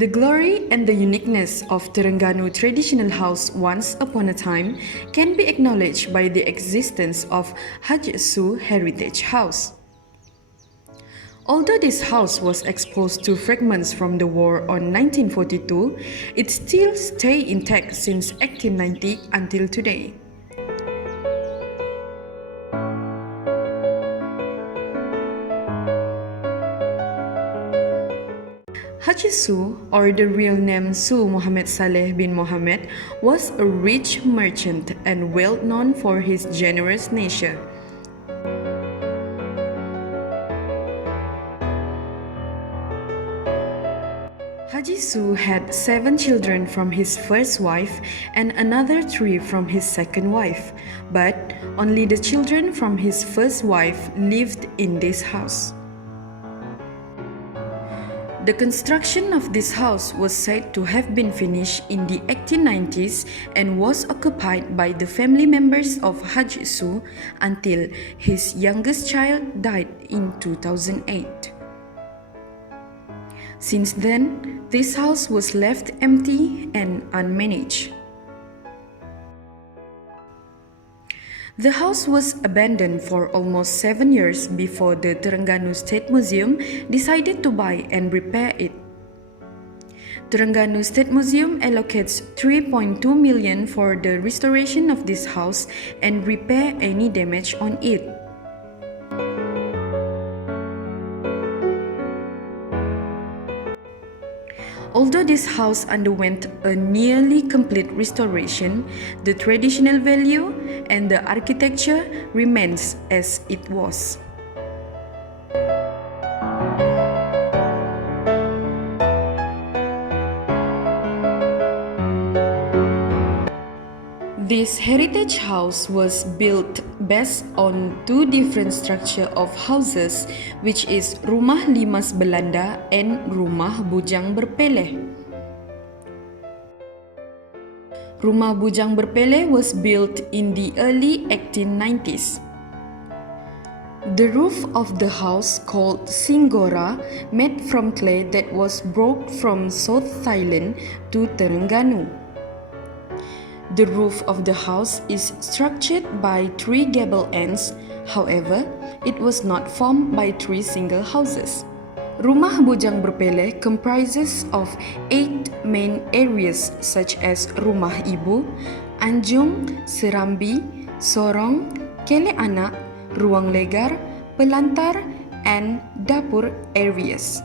The glory and the uniqueness of Terengganu traditional house once upon a time can be acknowledged by the existence of Haji Heritage House. Although this house was exposed to fragments from the war on 1942, it still stayed intact since 1890 until today. Haji Su, or the real name Su Muhammad Saleh bin Muhammad, was a rich merchant and well known for his generous nature. Haji Su had 7 children from his first wife and another 3 from his second wife, but only the children from his first wife lived in this house. The construction of this house was said to have been finished in the 1890s and was occupied by the family members of Haji Su until his youngest child died in 2008. Since then, this house was left empty and unmanaged. The house was abandoned for almost 7 years before the Terengganu State Museum decided to buy and repair it. Terengganu State Museum allocates 3.2 million for the restoration of this house and repair any damage on it. Although this house underwent a nearly complete restoration, the traditional value and the architecture remains as it was. This heritage house was built based on 2 different structures of houses, which is Rumah Limas Belanda and Rumah Bujang Berpeleh. Rumah Bujang Berpeleh was built in the early 1890s. The roof of the house, called Singgora, made from clay that was brought from South Thailand to Terengganu. The roof of the house is structured by 3 gable ends, however, it was not formed by 3 single houses. Rumah Bujang Berpeleh comprises of 8 main areas such as Rumah Ibu, Anjung, Serambi, Sorong, Kele Anak, Ruang Legar, Pelantar, and Dapur areas.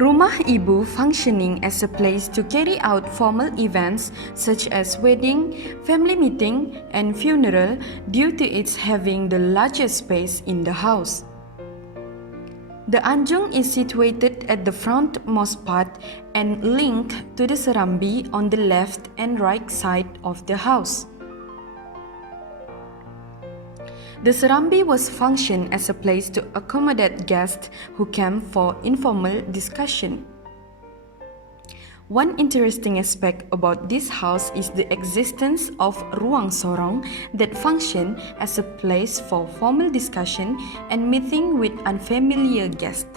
Rumah Ibu functioning as a place to carry out formal events such as wedding, family meeting, and funeral due to its having the largest space in the house. The Anjung is situated at the frontmost part and linked to the Serambi on the left and right side of the house. The Serambi was functioned as a place to accommodate guests who came for informal discussion. One interesting aspect about this house is the existence of Ruang Sorong that function as a place for formal discussion and meeting with unfamiliar guests.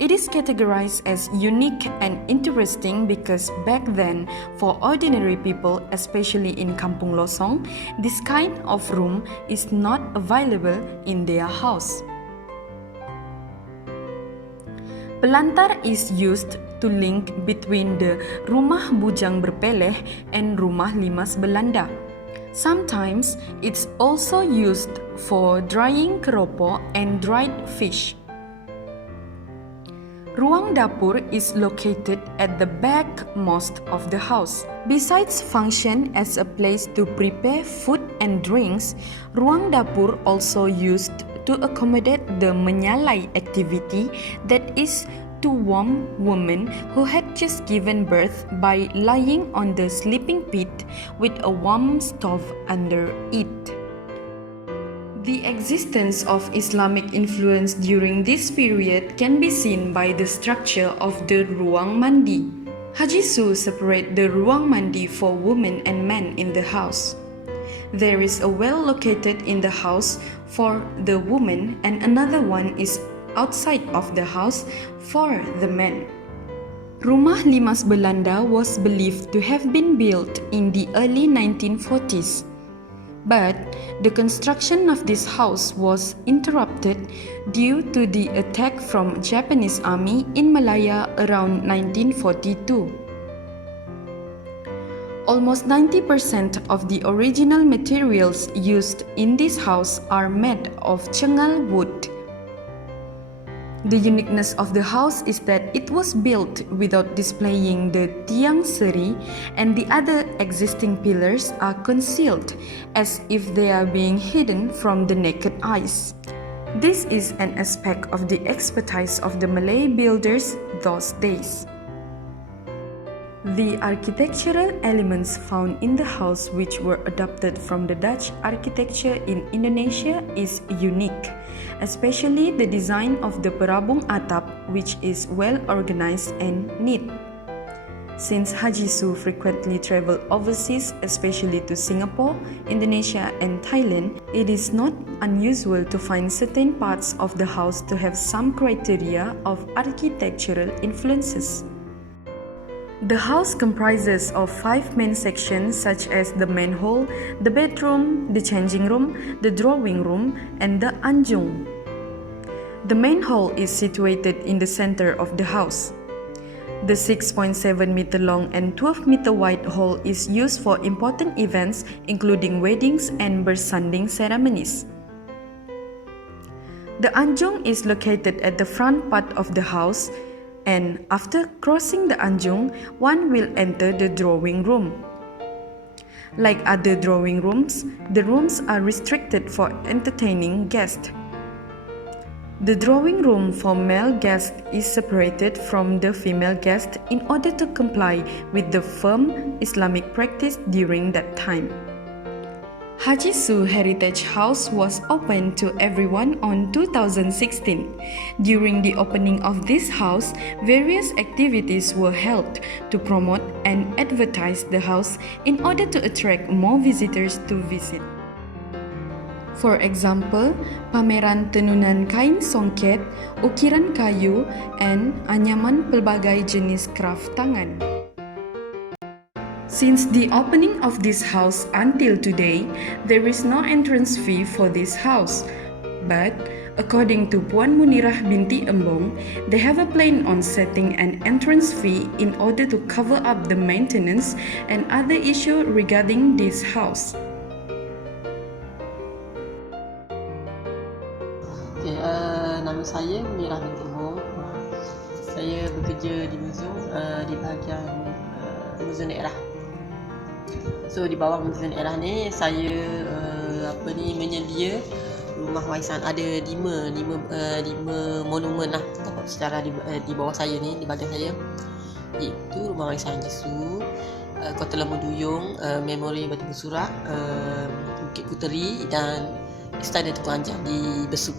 It is categorized as unique and interesting because back then, for ordinary people, especially in Kampung Losong, this kind of room is not available in their house. Pelantar is used to link between the Rumah Bujang Berpeleh and Rumah Limas Belanda. Sometimes it's also used for drying keropok and dried fish. Ruang Dapur is located at the backmost of the house. Besides function as a place to prepare food and drinks, Ruang Dapur also used to accommodate the menyalai activity, that is to warm women who had just given birth by lying on the sleeping pit with a warm stove under it. The existence of Islamic influence during this period can be seen by the structure of the Ruang Mandi. Haji Su separates the Ruang Mandi for women and men in the house. There is a well located in the house for the women and another one is outside of the house for the men. Rumah Limas Belanda was believed to have been built in the early 1940s. But the construction of this house was interrupted due to the attack from Japanese army in Malaya around 1942. Almost 90% of the original materials used in this house are made of cengal wood. The uniqueness of the house is that it was built without displaying the tiang seri, and the other existing pillars are concealed as if they are being hidden from the naked eyes. This is an aspect of the expertise of the Malay builders those days. The architectural elements found in the house, which were adopted from the Dutch architecture in Indonesia, is unique, especially the design of the perabung atap, which is well organized and neat. Since Haji frequently travel overseas, especially to Singapore, Indonesia and Thailand, it is not unusual to find certain parts of the house to have some criteria of architectural influences. The house comprises of 5 main sections such as the main hall, the bedroom, the changing room, the drawing room, and the anjung. The main hall is situated in the center of the house. The 6.7 meter long and 12 meter wide hall is used for important events including weddings and bersanding ceremonies. The anjung is located at the front part of the house, and after crossing the anjung, one will enter the drawing room. Like other drawing rooms, the rooms are restricted for entertaining guests. The drawing room for male guests is separated from the female guests in order to comply with the firm Islamic practice during that time. Haji Heritage House was opened to everyone on 2016. During the opening of this house, various activities were held to promote and advertise the house in order to attract more visitors to visit. For example, pameran tenunan kain songket, ukiran kayu, and anyaman pelbagai jenis kraft tangan. Since the opening of this house until today, there is no entrance fee for this house. But according to Puan Munirah binti Embong, they have a plan on setting an entrance fee in order to cover up the maintenance and other issues regarding this house. Okay, nama saya Munirah binti Embong. Saya bekerja di museum di bahagian museum daerah. So di bawah museum daerah ni saya menyedia rumah warisan. Ada 5 monumen lah secara di bawah saya ni, di bahagian saya, iaitu rumah warisan Yesu, Kota Lembu Duyung, Memori Batu Bersurak, Bukit Puteri dan Istana Tunku Anjang di Besut.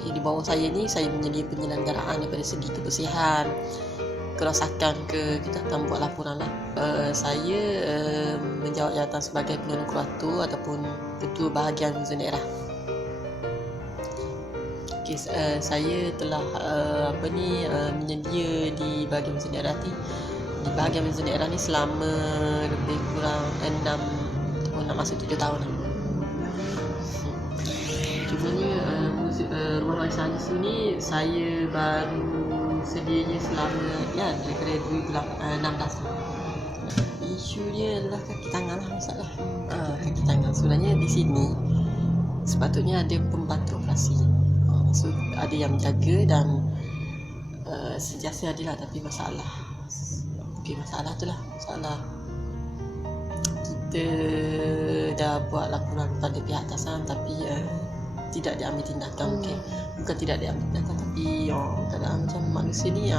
Okay, di bawah saya ni saya menyedia penyelenggaraan daripada segi kebersihan, kerosakan kita akan buat laporan lah. Saya menjawab jawatan sebagai penolong kurator ataupun ketua bahagian museum daerah. Okay, saya telah menyedia di bahagian museum daerah ni. Di bahagian museum daerah ni selama lebih kurang 6 masuk 7 tahun lah. Cumanya rumah warisan Yesus ni saya baru sedianya selama daripada 2016. Isu dia adalah kaki tangan lah masalah. Kaki tangan sebenarnya di sini sepatutnya ada pembantu operasi. So ada yang menjaga dan sentiasa ada lah, tapi masalah tu lah masalah. Kita dah buat laporan kepada pihak atasan tapi tidak diambil tindakan. Bukan tidak diambil tindakan, tapi keadaan macam manusia ni.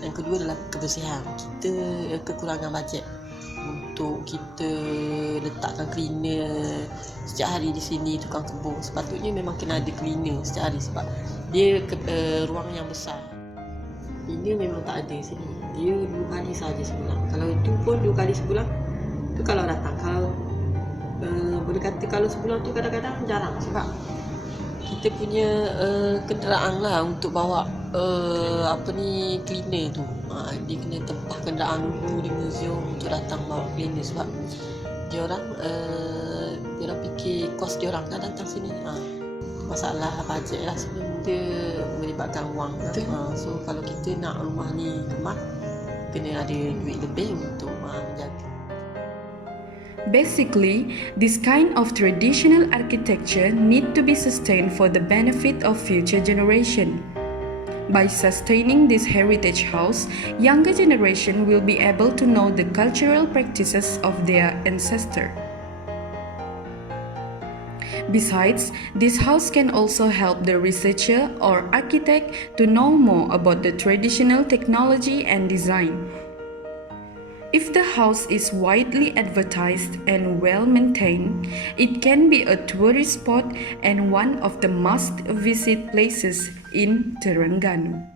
Yang kedua adalah kebersihan. Kita kekurangan bajet untuk kita letakkan cleaner setiap hari di sini. Tukang kebun sepatutnya memang kena ada cleaner setiap hari sebab dia ruang yang besar. Ini memang tak ada sini. Dia 2 kali saja sebulan. Kalau itu pun 2 kali sebulan. Tu kalau datang. Kalau boleh kata kalau sebulan tu kadang-kadang jarang sebab kita punya kenderaan lah untuk bawa cleaner tu. Dia kena tempah kenderaan dulu di museum untuk datang bawa cleaner sebab dia orang fikir kos dia orang dah datang sini. Masalah bajet lah sebelum dia melibatkan wang. So kalau kita nak rumah ni kemas, kena ada duit lebih untuk menjaga. Basically, this kind of traditional architecture need to be sustained for the benefit of future generation. By sustaining this heritage house, younger generation will be able to know the cultural practices of their ancestor. Besides, this house can also help the researcher or architect to know more about the traditional technology and design. If the house is widely advertised and well maintained, it can be a tourist spot and one of the must-visit places in Terengganu.